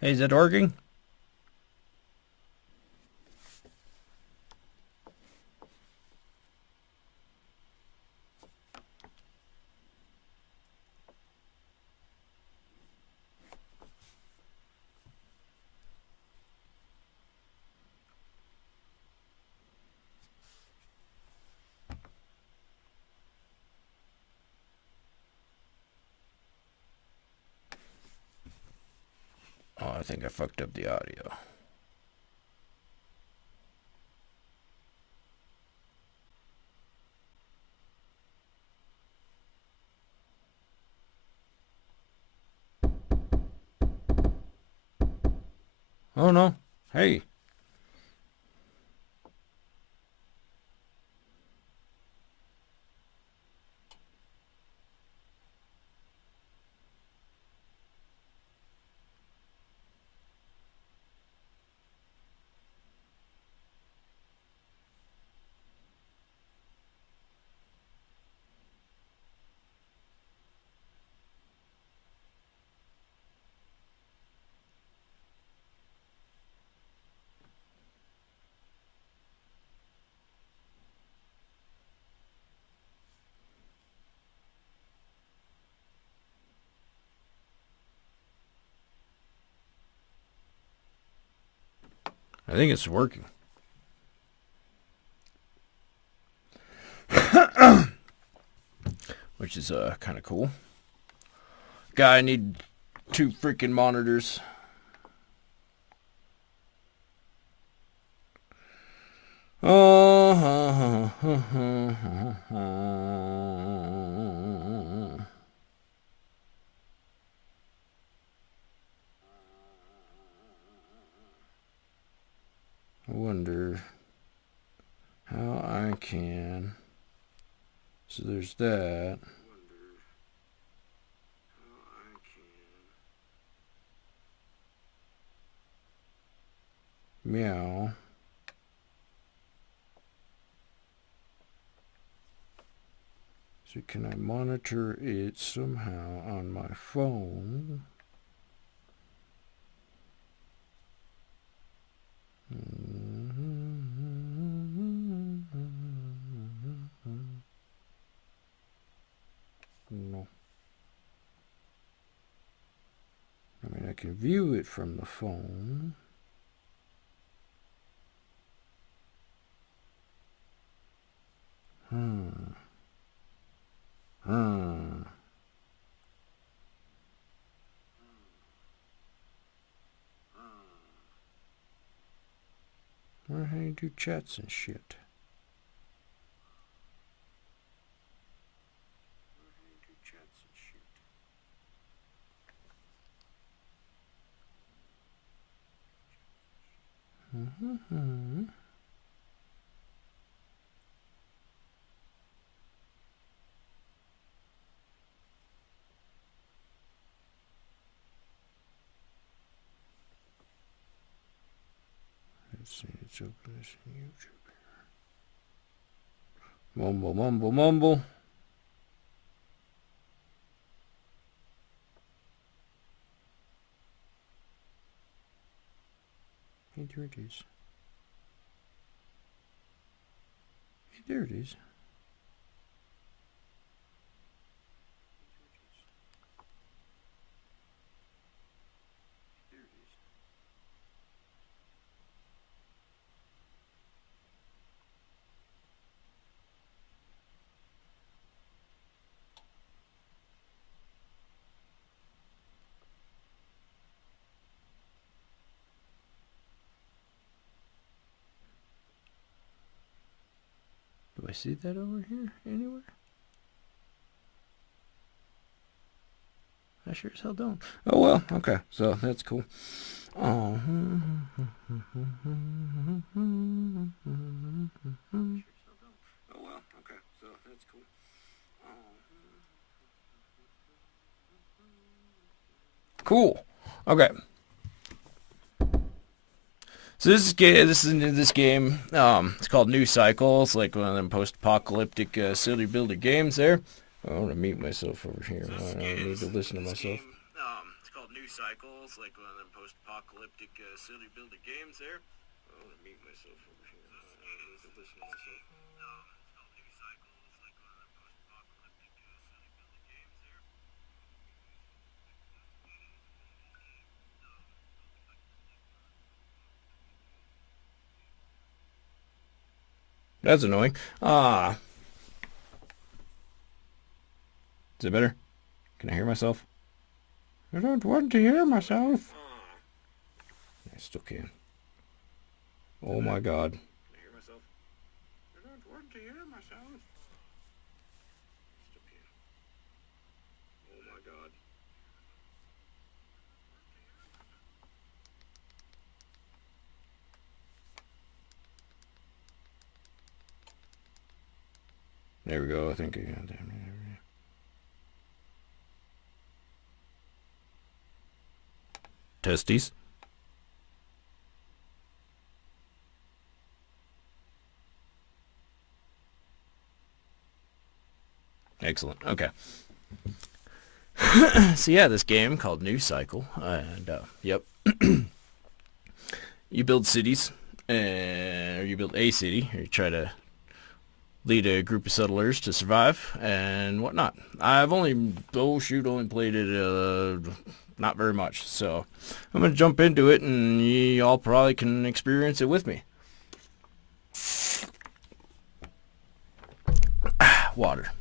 Hey, is it working? Oh, I think I fucked up the audio. Oh no. Hey. I think it's working. Which is kind of cool. Guy, I need 2 freaking monitors. Oh. I wonder how I can. So there's that. Meow. So can I monitor it somehow on my phone? No. I mean, I can view it from the phone. Where how you do chats and shit? Let's see, it's open this in YouTube. Mumble, mumble, mumble. Hey, there it is. Hey, there it is. Do I see that over here anywhere? I sure as hell don't. Oh well, okay, so that's cool. Oh. Cool. Okay. So this game. It's called New Cycle. It's like one of them post-apocalyptic city builder games. There. I want to mute myself over here. I don't need to listen to myself. cycles, like one of them post-apocalyptic city building games there. Oh, let me mute myself over here. Listen to myself. That's annoying. Is it better? Can I hear myself? I don't want to hear myself. I still can. Oh my god. Can I hear myself? I don't want to hear myself. Still can. Oh my god. There we go. I think I got that. Testes. Excellent. Okay. So yeah, this game called New Cycle, and yep, you build cities, or you build a city, or you try to lead a group of settlers to survive and whatnot. I've only played it not very much, so I'm gonna jump into it, and y'all probably can experience it with me. Water.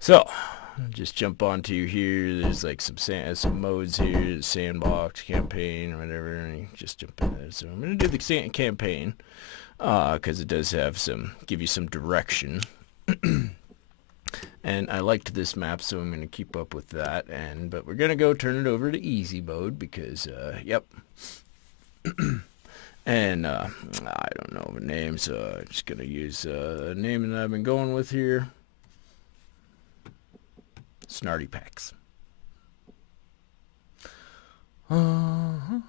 So, just jump onto here. There's like some modes here, sandbox, campaign, whatever, and you just jump in there. So I'm gonna do the campaign, because it does have give you some direction. And I liked this map, so I'm gonna keep up with that. But we're gonna go turn it over to easy mode because, yep. And I don't know the name, so I'm just gonna use a name that I've been going with here. Snarty Packs. And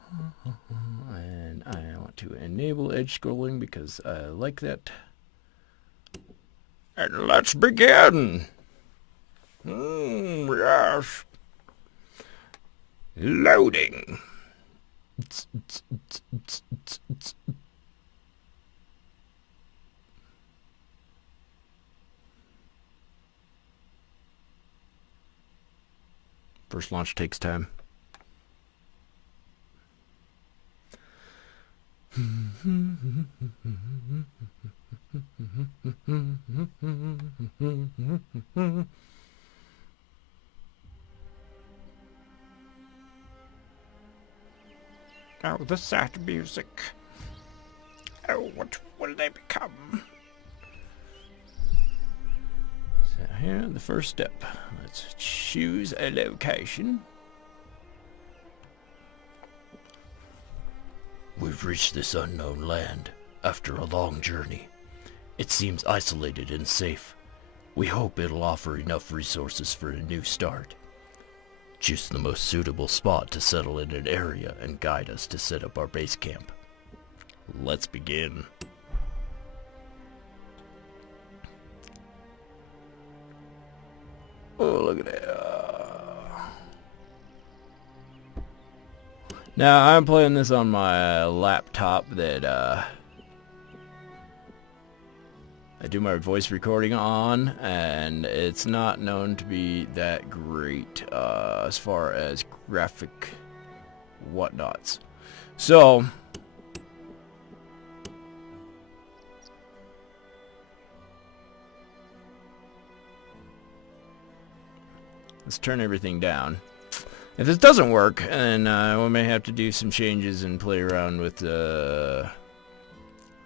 I want to enable edge scrolling because I like that. And let's begin. Yes. Loading. First launch takes time. Oh, the sad music. Oh, what will they become? So here, the first step. Let's choose a location. We've reached this unknown land after a long journey. It seems isolated and safe. We hope it'll offer enough resources for a new start. Choose the most suitable spot to settle in an area and guide us to set up our base camp. Let's begin. Oh, look at that. Now, I'm playing this on my laptop that I do my voice recording on, and it's not known to be that great as far as graphic whatnots. So, let's turn everything down. If this doesn't work, then we may have to do some changes and play around with the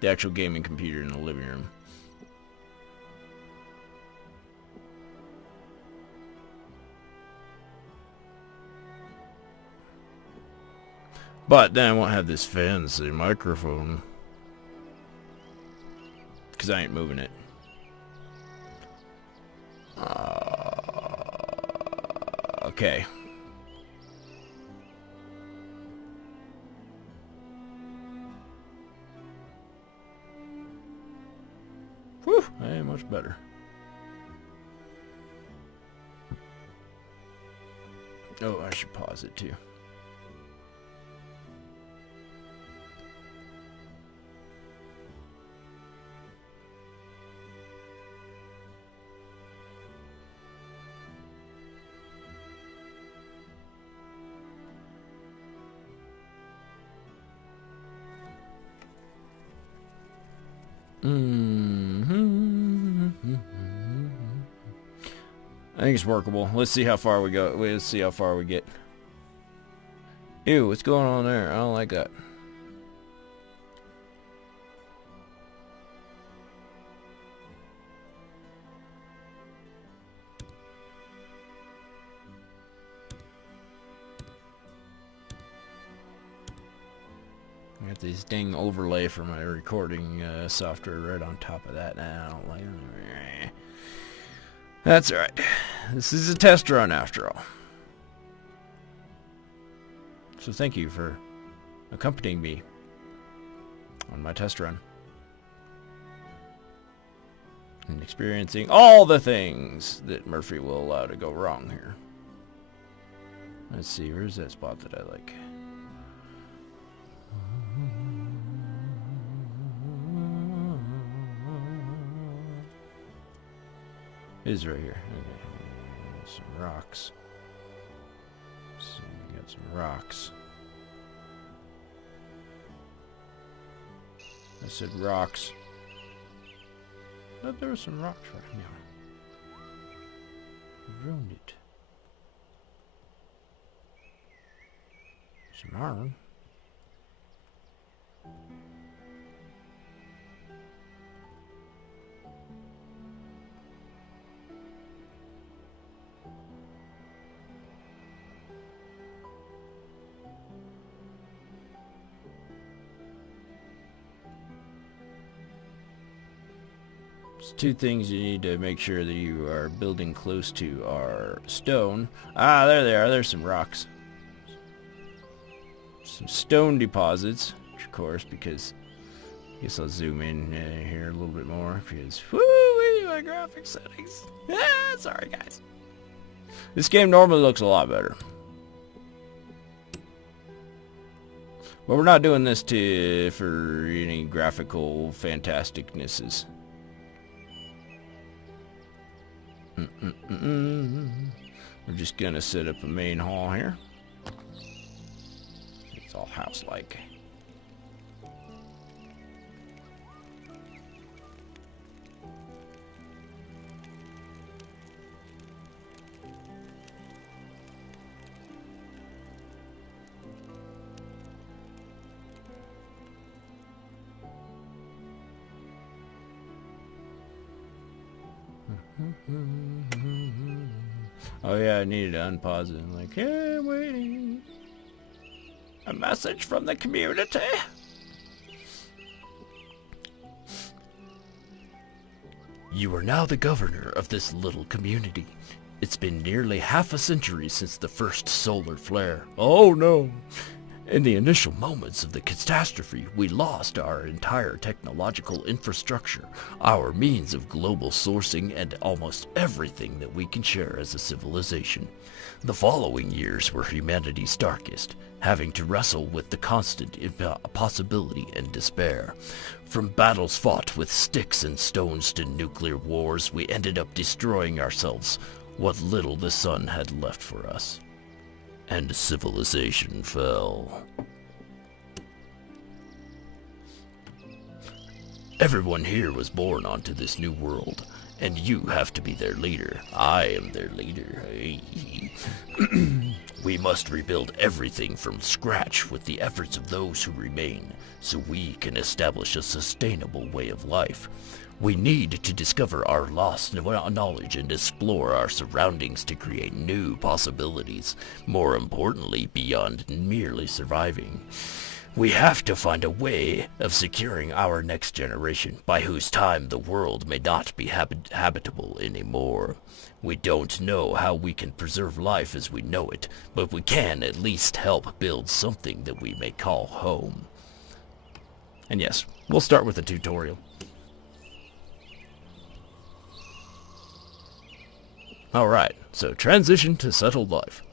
actual gaming computer in the living room. But then I won't have this fancy microphone, because I ain't moving it. Okay. Whew, that ain't much better. Oh, I should pause it too. I think it's workable. Let's see how far we go. Let's see how far we get. Ew, what's going on there? I don't like that. I got this dang overlay for my recording software right on top of that. Nah, I don't like it. That's alright. This is a test run after all. So thank you for accompanying me on my test run. And experiencing all the things that Murphy will allow to go wrong here. Let's see, where's that spot that I like? It is right here. Okay. Some rocks. So we got some rocks. I said rocks. I thought there were some rocks right now. I ruined it. Some iron. Two things you need to make sure that you are building close to are stone. Ah, there they are. There's some rocks. Some stone deposits, of course, because I guess I'll zoom in here a little bit more because whoo, my graphic settings. Ah, sorry guys. This game normally looks a lot better. But we're not doing this for any graphical fantasticnesses. We're just gonna set up a main hall here. It's all house-like. Oh yeah, I needed to unpause it. I'm like, hey, I'm waiting. A message from the community. You are now the governor of this little community. It's been nearly half a century since the first solar flare. Oh no! In the initial moments of the catastrophe, we lost our entire technological infrastructure, our means of global sourcing, and almost everything that we can share as a civilization. The following years were humanity's darkest, having to wrestle with the constant impossibility and despair. From battles fought with sticks and stones to nuclear wars, we ended up destroying ourselves, what little the sun had left for us. And civilization fell. Everyone here was born onto this new world, and you have to be their leader. I am their leader. We must rebuild everything from scratch with the efforts of those who remain, so we can establish a sustainable way of life. We need to discover our lost knowledge and explore our surroundings to create new possibilities, more importantly, beyond merely surviving. We have to find a way of securing our next generation, by whose time the world may not be habitable anymore. We don't know how we can preserve life as we know it, but we can at least help build something that we may call home. And yes, we'll start with a tutorial. Alright, so transition to settled life.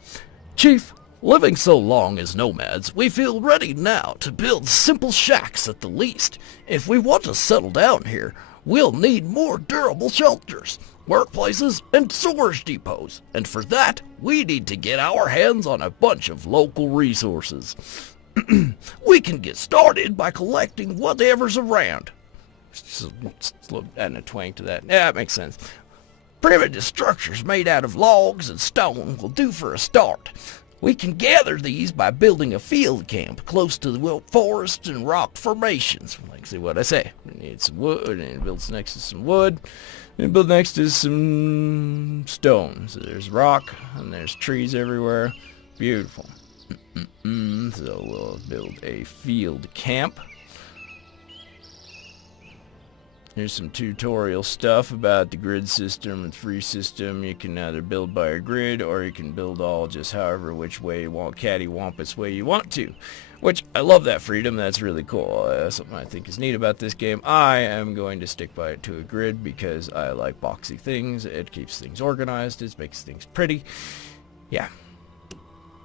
Chief, living so long as nomads, we feel ready now to build simple shacks at the least. If we want to settle down here, we'll need more durable shelters, workplaces, and storage depots. And for that, we need to get our hands on a bunch of local resources. We can get started by collecting whatever's around. Adding a twang to that. Yeah, that makes sense. Primitive structures made out of logs and stone will do for a start. We can gather these by building a field camp close to the forest and rock formations. Like, see what I say. We need some wood, and it builds next to some wood, and build next to some stone. So there's rock, and there's trees everywhere. Beautiful. So we'll build a field camp. Here's some tutorial stuff about the grid system and free system. You can either build by a grid, or you can build all just however which way you want, cattywampus way you want to. Which, I love that freedom. That's really cool. Something I think is neat about this game. I am going to stick by it to a grid because I like boxy things. It keeps things organized. It makes things pretty. Yeah.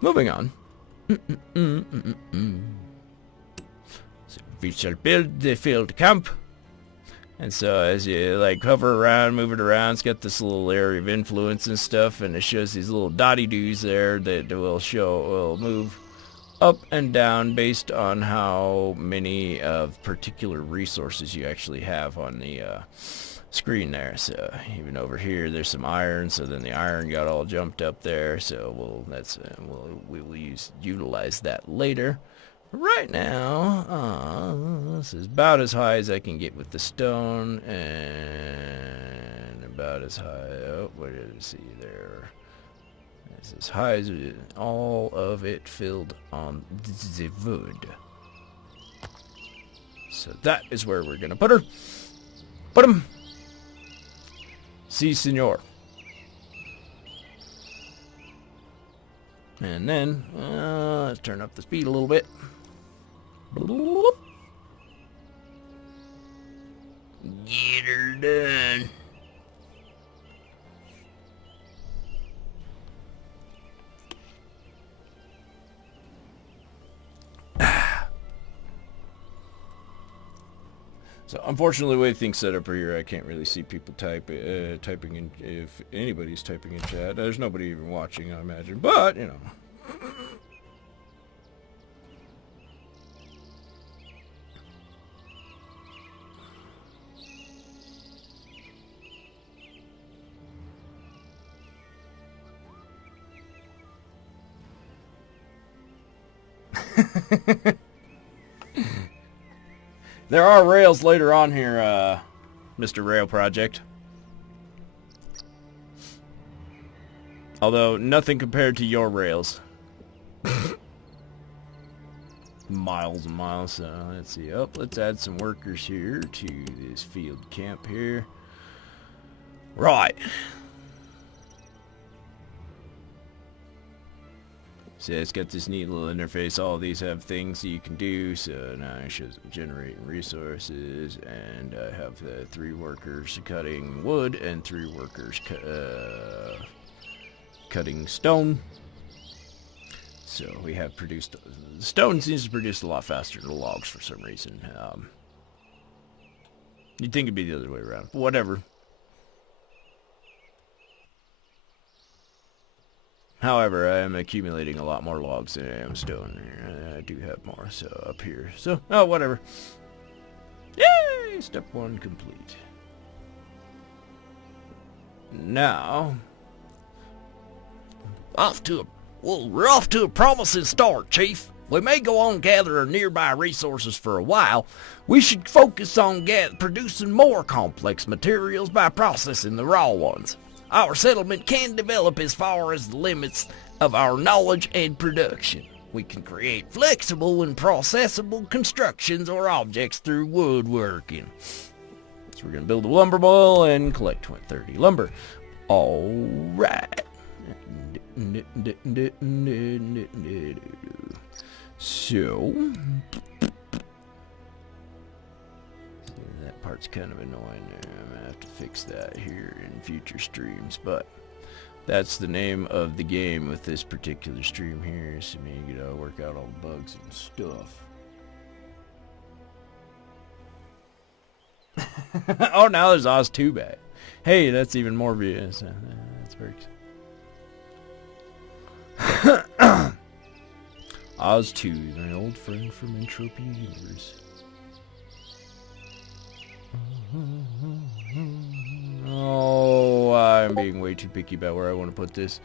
Moving on. So we shall build the field camp. And so as you like hover around, move it around, it's got this little area of influence and stuff, and it shows these little dotty doos there that will move up and down based on how many of particular resources you actually have on the screen there. So even over here there's some iron, so then the iron got all jumped up there, so we will utilize that later. Right now, this is about as high as I can get with the stone, and about as high, oh, what did I see there? It's as high as all of it filled on the wood. So that is where we're gonna put her. Put him. Si, senor. And then, let's turn up the speed a little bit. Get her done. So unfortunately, the way things set up here, I can't really see people typing in. If anybody's typing in chat, there's nobody even watching, I imagine. But you know. There are rails later on here, Mr. Rail Project. Although, nothing compared to your rails. Miles and miles, so let's see. Oh, let's add some workers here to this field camp here. Right. So it's got this neat little interface. All of these have things that you can do. So now it shows generating resources, and I have 3 workers cutting wood and 3 workers cutting stone. So we have produced. Stone seems to produce a lot faster than logs for some reason. You'd think it'd be the other way around, but whatever. However, I am accumulating a lot more logs than I am stone. I do have more, so up here. So, oh, whatever. Yay! Step 1 complete. Now, we're off to a promising start, Chief. We may go on gathering nearby resources for a while. We should focus on producing more complex materials by processing the raw ones. Our settlement can develop as far as the limits of our knowledge and production. We can create flexible and processable constructions or objects through woodworking. So we're going to build a lumber mill and collect 30 lumber. Alright. So, that part's kind of annoying there. I'm going to have to fix that here in future streams, but That's the name of the game with this particular stream here. So you gotta work out all the bugs and stuff. Oh, now there's Oz 2 back. Hey, that's even more views. That's works. Oz 2, my old friend from Entropy Universe. Oh, I'm being way too picky about where I want to put this.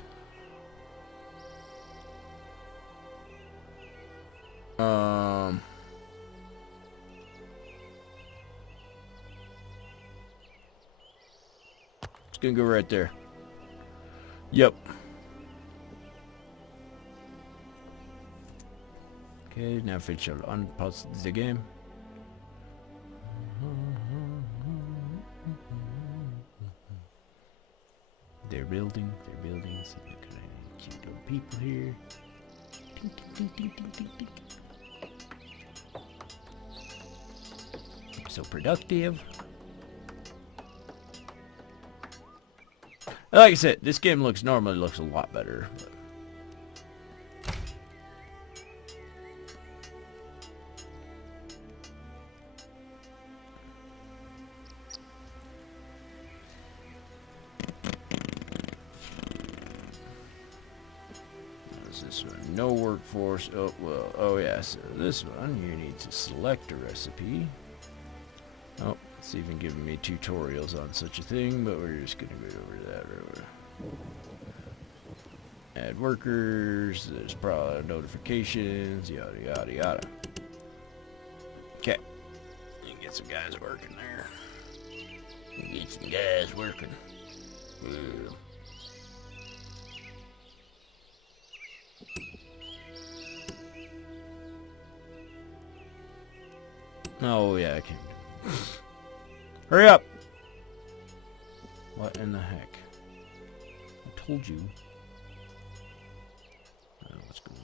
It's gonna go right there. Yep. Okay, now Fitch shall unpause the game. They're building, so they're kind of cute little people here. Ding, ding, ding, ding, ding, ding, ding. So productive. Like I said, this game normally looks a lot better. But this one, no workforce. Oh well. Oh yeah. So this one, you need to select a recipe. Oh, it's even giving me tutorials on such a thing, but we're just gonna go over to that right there. Add workers. There's probably notifications. Yada yada yada. Okay. You can get some guys working there. Get some guys working. Oh yeah, I can. Hurry up! What in the heck? I told you. I don't know what's going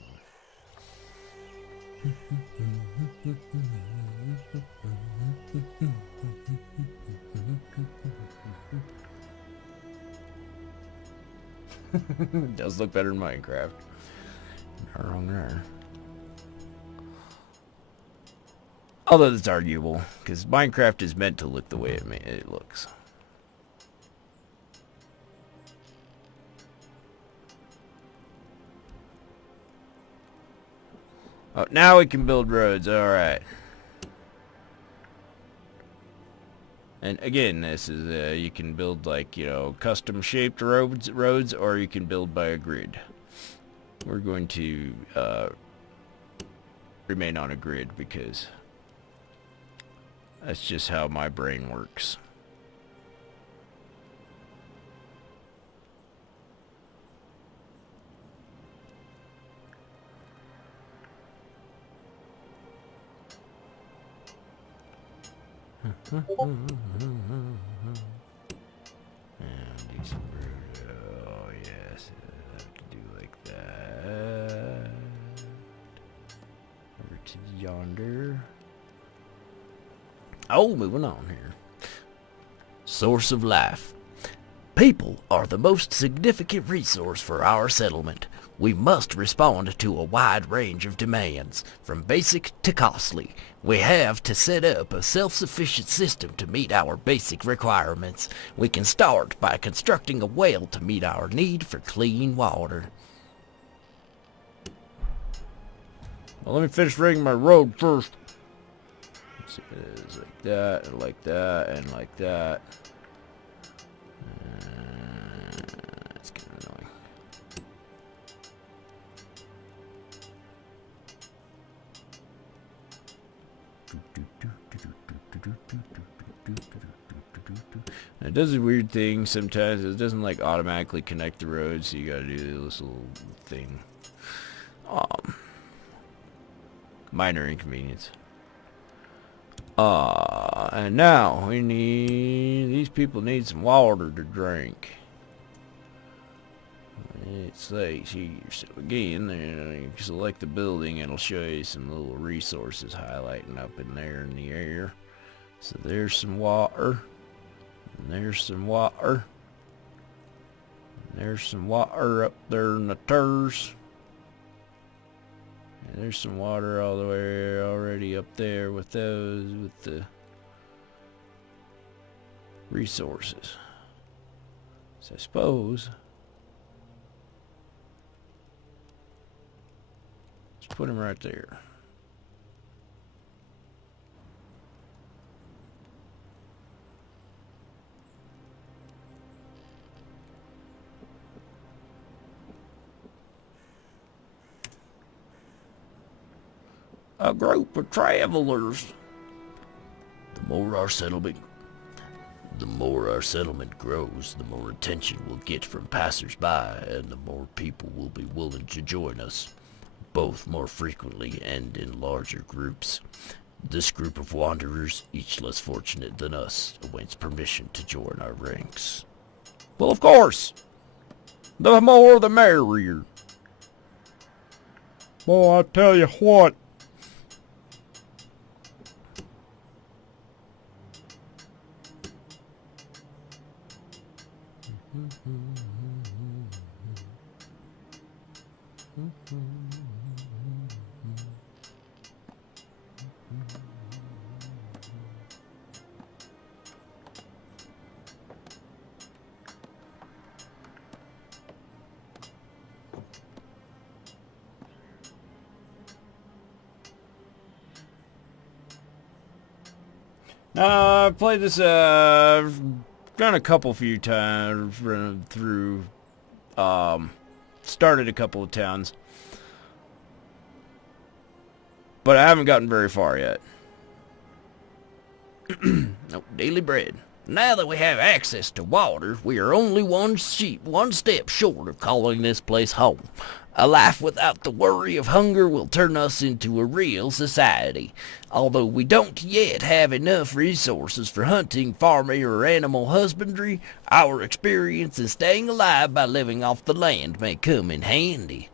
on. It does look better in Minecraft. Not wrong there. Although it's arguable, because Minecraft is meant to look the way it looks. Oh, now we can build roads. All right. And again, this is you can build like, you know, custom shaped roads, or you can build by a grid. We're going to remain on a grid because that's just how my brain works. And do some oh yes, I have to do like that. Over to yonder. Oh, moving on here. Source of life. People are the most significant resource for our settlement. We must respond to a wide range of demands, from basic to costly. We have to set up a self-sufficient system to meet our basic requirements. We can start by constructing a well to meet our need for clean water. Well, let me finish rigging my road first. Let's see, it's like that, and like that, and like that. It's kind of annoying. It does a weird thing sometimes. It doesn't like automatically connect the roads, so you gotta do this little thing. Minor inconvenience. And now we need, these people need some water to drink. It says here, so again, you select the building, it'll show you some little resources highlighting up in there in the air. So there's some water, and there's some water, There's some water up there in the turs. And there's some water all the way already up there with those, with the resources. So I suppose let's put him right there. A group of travelers. The more our settlement grows, the more attention we'll get from passers-by, and the more people will be willing to join us, both more frequently and in larger groups. This group of wanderers, each less fortunate than us, awaits permission to join our ranks. Well, of course. The more the merrier. Well, I tell you what. I've played this, done a couple few times, run through, started a couple of towns. But I haven't gotten very far yet. No, daily bread. Now that we have access to water, we are only one step short of calling this place home. A life without the worry of hunger will turn us into a real society. Although we don't yet have enough resources for hunting, farming, or animal husbandry, our experience in staying alive by living off the land may come in handy.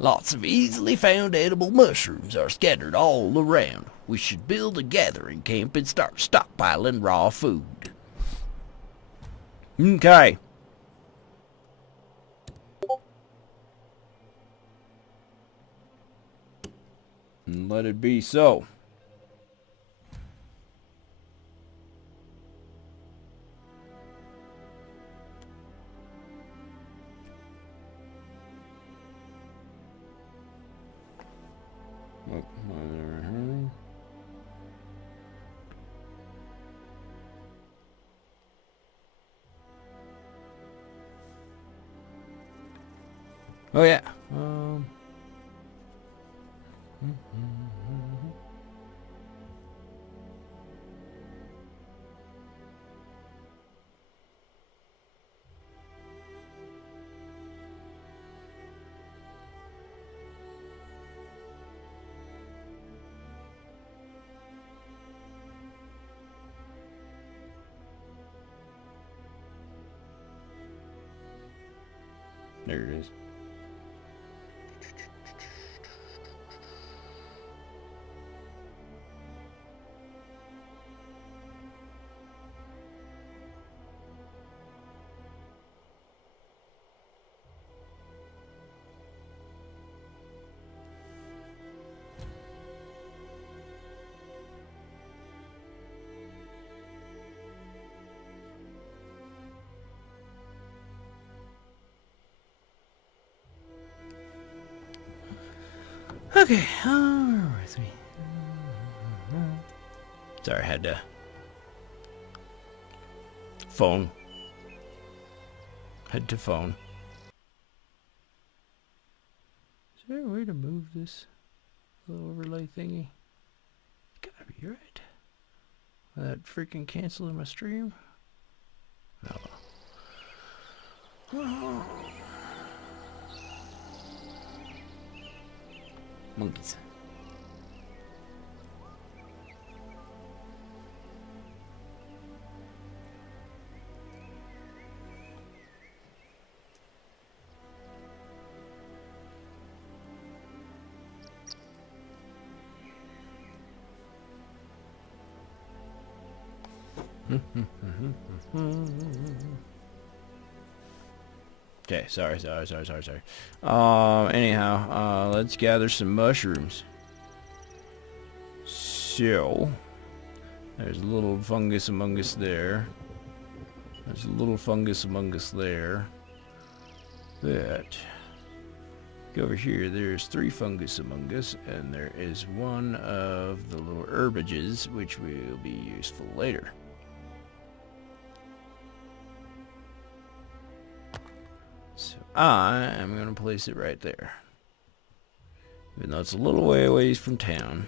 Lots of easily found edible mushrooms are scattered all around. We should build a gathering camp and start stockpiling raw food. Okay. Let it be so. Oh yeah. There it is. Okay, with me. Sorry, I had to phone. Head to phone. Is there a way to move this little overlay thingy? Gotta be right. Without freaking canceling my stream? No. Monkeys. Okay, sorry. Anyhow, let's gather some mushrooms. So, there's a little fungus among us there. There's a little fungus among us there. But, go over here, there's 3 fungus among us, and there is one of the little herbages, which will be useful later. So I am going to place it right there. Even though it's a little way away from town.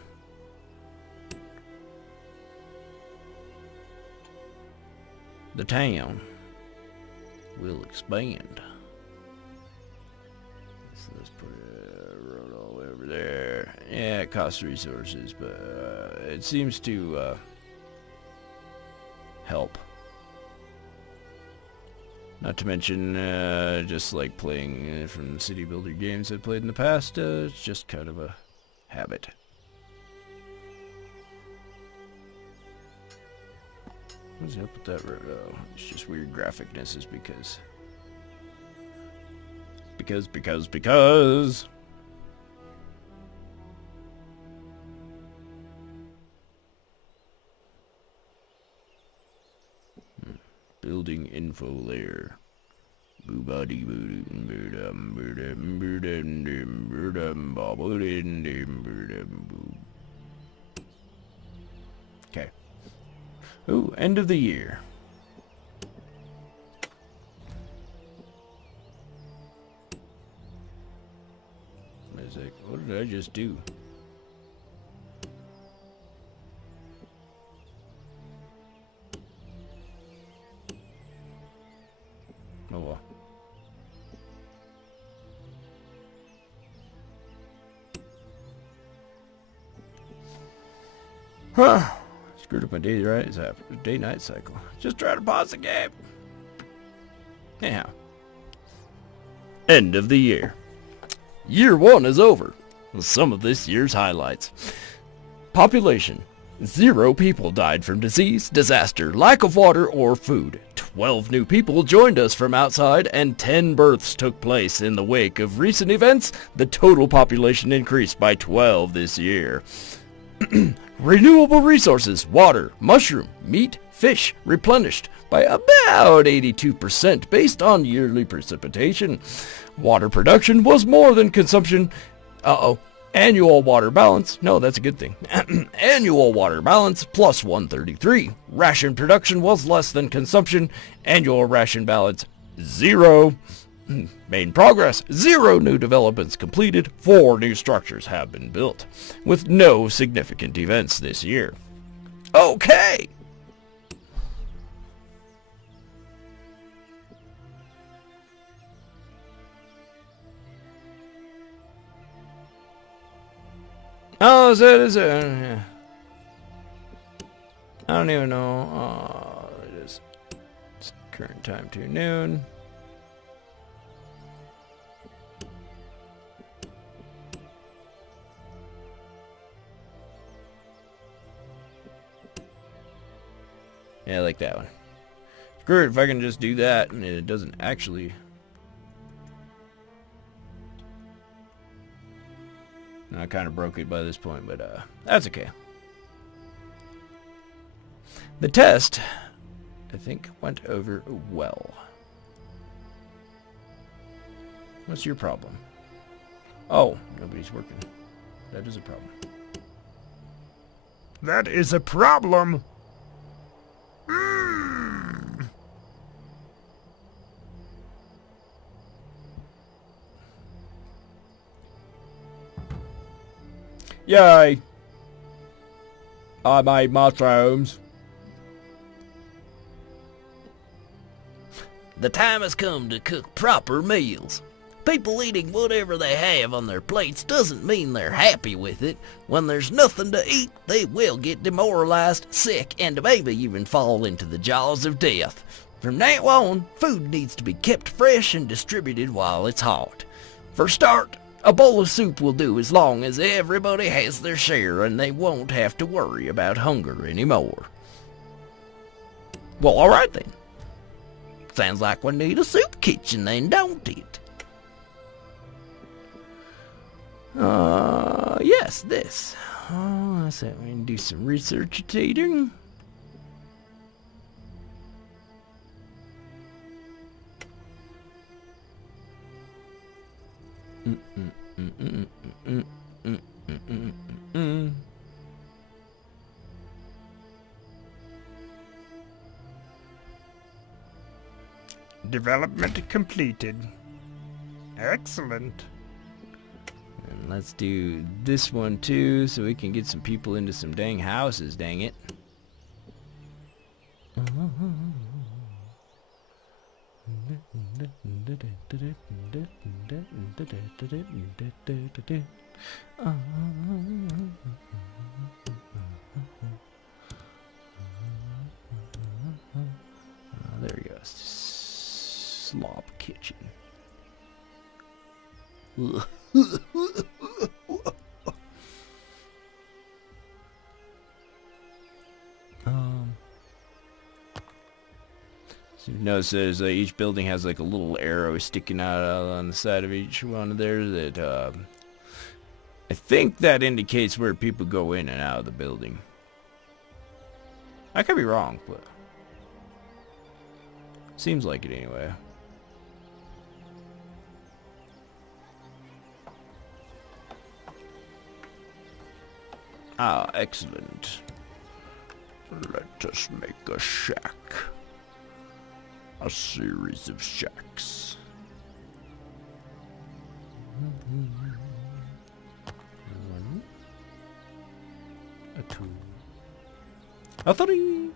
The town will expand. So let's put a road all the way over there. Yeah, it costs resources, but it seems to help. Not to mention, just like playing from the city builder games I've played in the past, it's just kind of a habit. What's up with that road? Oh, it's just weird graphicness is because. Building info layer. Boobadi boodin boodum boodum boodum dim boodum bobbodin dim boodum boo. Okay. Ooh, end of the year. Like, what did I just do? Oh well. Huh. Screwed up my day-night cycle. Just try to pause the game. Anyhow. End of the year. Year 1 is over. Some of this year's highlights. Population. 0 people died from disease, disaster, lack of water, or food. 12 new people joined us from outside, and 10 births took place in the wake of recent events. The total population increased by 12 this year. Renewable resources, water, mushroom, meat, fish, replenished by about 82% based on yearly precipitation. Water production was more than consumption. Annual water balance. No, that's a good thing. Annual water balance plus 133. Ration production was less than consumption. Annual ration balance 0. Main progress. 0 new developments completed. 4 new structures have been built. With no significant events this year. Okay. Oh, is it? Yeah. I don't even know. It's current time to noon. Yeah, I like that one. Screw it if I can just do that and it doesn't actually... I kind of broke it by this point, but that's okay. The test, I think, went over well. What's your problem? Oh, nobody's working. That is a problem. That is a problem. Yay! I made mushrooms. The time has come to cook proper meals. People eating whatever they have on their plates doesn't mean they're happy with it. When there's nothing to eat, they will get demoralized, sick, and maybe even fall into the jaws of death. From now on, food needs to be kept fresh and distributed while it's hot. For start, a bowl of soup will do as long as everybody has their share and they won't have to worry about hunger anymore. Well, alright then. Sounds like we need a soup kitchen then, don't it? Yes, this. Oh, let's see, we can do some research-tating. Development completed. Excellent. And let's do this one too, so we can get some people into some dang houses, dang it. There we go. Slop kitchen. So you notice there's each building has like a little arrow sticking out on the side of each one of there that I think that indicates where people go in and out of the building. I could be wrong, but seems like it anyway. Ah, excellent. Let us make a shack. A series of shacks. One, a two, a three,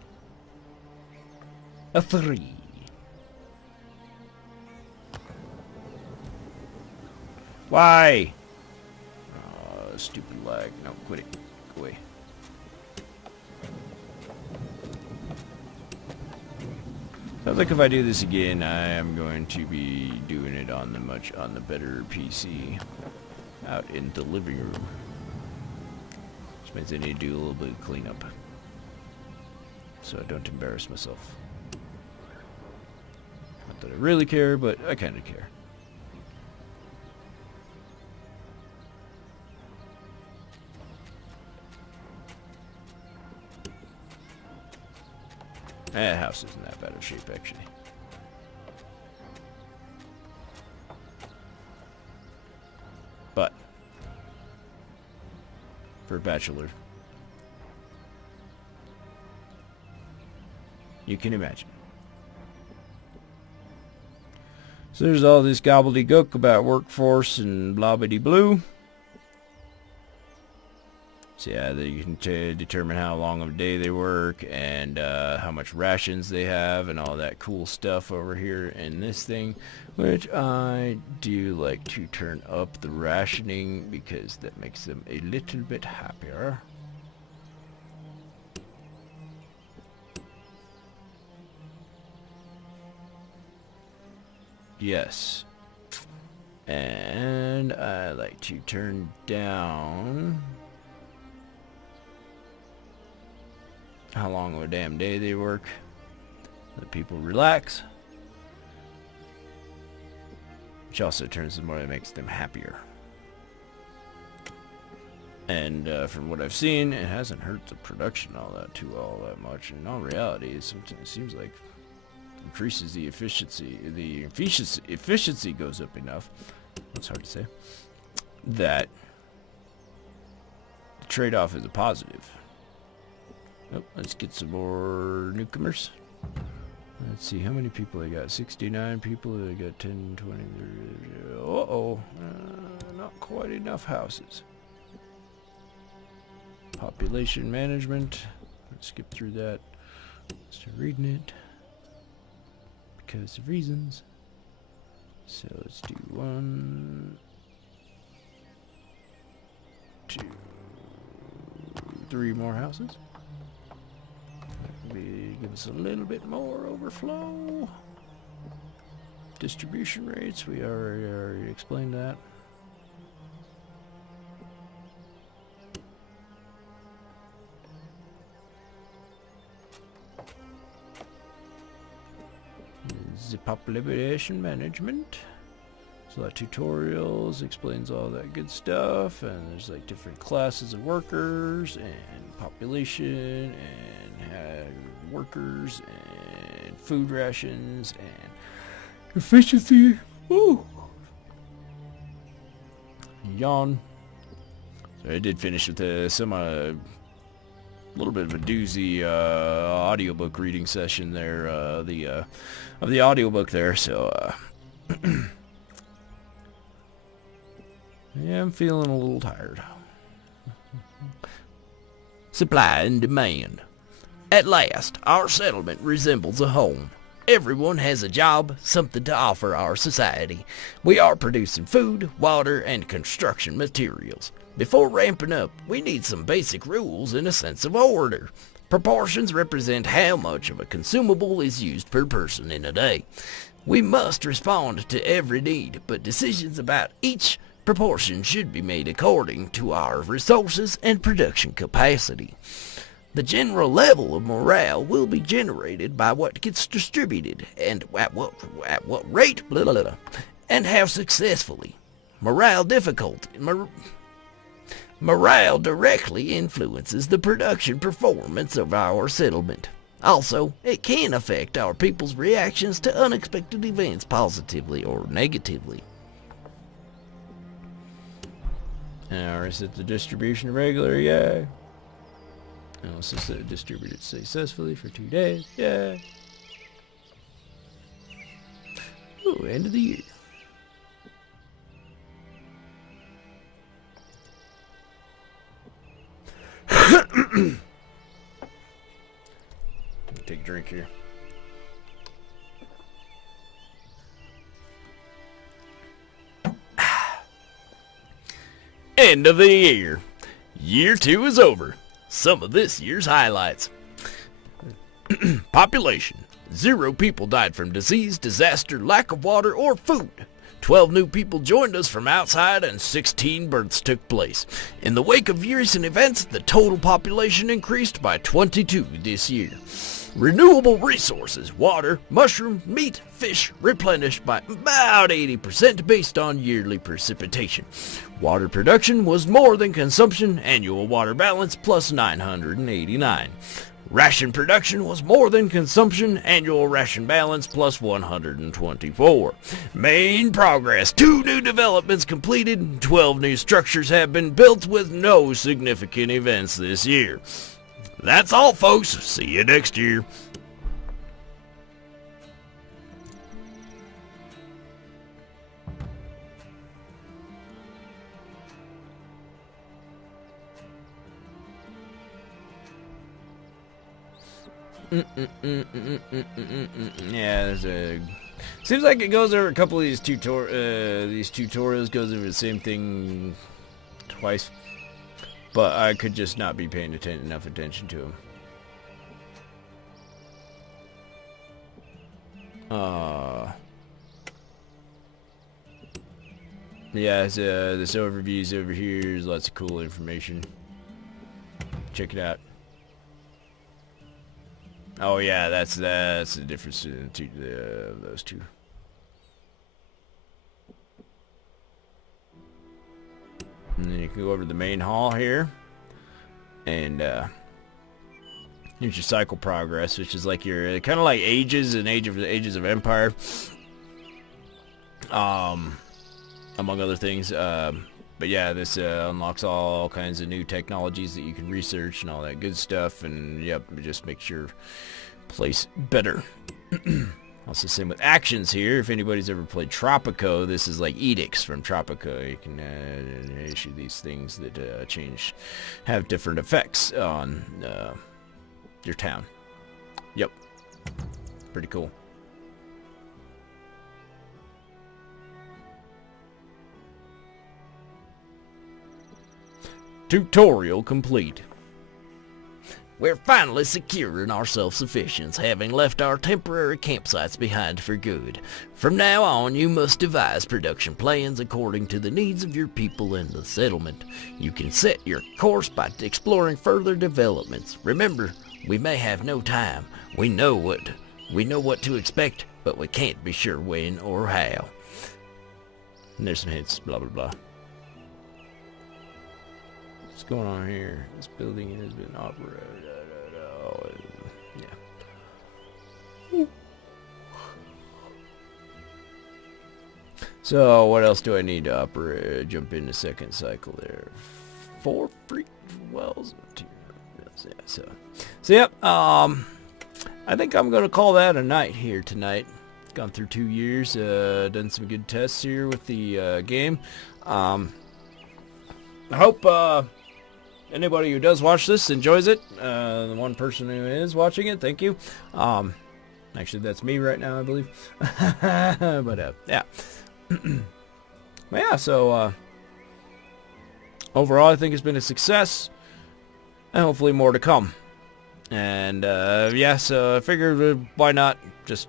a three. Why? Oh, stupid lag. No, quit it. Go away. Sounds like if I do this again, I am going to be doing it on the better PC, out in the living room. Which means I need to do a little bit of cleanup, so I don't embarrass myself. Not that I really care, but I kind of care. That house isn't that bad of shape, actually. But for a bachelor, you can imagine. So there's all this gobbledygook about workforce and blah-bitty-blue. So yeah, you can determine how long of a day they work and how much rations they have and all that cool stuff over here in this thing, which I do like to turn up the rationing because that makes them a little bit happier. Yes. And I like to turn down how long of a damn day they work. Let people relax. Which also turns them more, it makes them happier. And from what I've seen, it hasn't hurt the production all that much. In all reality, it seems like increases the efficiency. The efficiency goes up enough. That's hard to say. That the trade-off is a positive. Oh, let's get some more newcomers. Let's see how many people I got. 69 people. I got 10, 20, 30. Uh-oh. Not quite enough houses. Population management. Let's skip through that. Start reading it. Because of reasons. So let's do 1, 2, 3 more houses. Give us a little bit more overflow. Distribution rates, we already explained that. population management. So that tutorials explains all that good stuff, and there's like different classes of workers and population and workers and food rations and efficiency. Woo! Yawn. So I did finish with some little bit of a doozy audiobook reading session there, of the audiobook there. So yeah, I'm feeling a little tired. Supply and demand. At last, our settlement resembles a home. Everyone has a job, something to offer our society. We are producing food, water, and construction materials. Before ramping up, we need some basic rules and a sense of order. Proportions represent how much of a consumable is used per person in a day. We must respond to every need, but decisions about each proportion should be made according to our resources and production capacity. The general level of morale will be generated by what gets distributed and at what rate, blah, blah, blah, and how successfully. Morale directly influences the production performance of our settlement. Also, it can affect our people's reactions to unexpected events positively or negatively. Or is it the distribution regular? Yeah. Analysis that distributed successfully for 2 days. Yeah. Ooh, end of the year. Take a drink here. End of the year. Year 2 is over. Some of this year's highlights. Population. 0 people died from disease, disaster, lack of water, or food. 12 new people joined us from outside and 16 births took place. In the wake of recent events, the total population increased by 22 this year. Renewable resources, water, mushroom, meat, fish, replenished by about 80% based on yearly precipitation. Water production was more than consumption, annual water balance plus 989. Ration production was more than consumption, annual ration balance plus 124. Main progress, 2 new developments completed, 12 new structures have been built with no significant events this year. That's all, folks. See you next year. Yeah, there's a... Seems like it goes over a couple of these tutorials, goes over the same thing twice. But I could just not be paying enough attention to them. Yeah, this overview's over here. There's lots of cool information. Check it out. Oh yeah, that's the difference in those two. And then you can go over to the main hall here, and here's your cycle progress, which is like your kind of like ages and ages of empire, among other things. But yeah, this unlocks all kinds of new technologies that you can research and all that good stuff, and yep, it just makes your place better. Also, same with actions here. If anybody's ever played Tropico, this is like edicts from Tropico. You can issue these things that have different effects on your town. Yep, pretty cool. Tutorial complete. We're finally secure in our self-sufficiency, having left our temporary campsites behind for good. From now on, you must devise production plans according to the needs of your people and the settlement. You can set your course by exploring further developments. Remember, we may have no time. We know what to expect, but we can't be sure when or how. And there's some hints, blah blah blah. What's going on here? This building has been operated. Yeah. So what else do I need to operate? Jump into second cycle there. 4 free wells. Yeah, so yep. I think I'm gonna call that a night here tonight. Gone through 2 years. Done some good tests here with the game. I hope anybody who does watch this enjoys it. The one person who is watching it, thank you. Actually, that's me right now, I believe. But yeah. But yeah, so overall I think it's been a success, and hopefully more to come. And yeah, so I figured why not just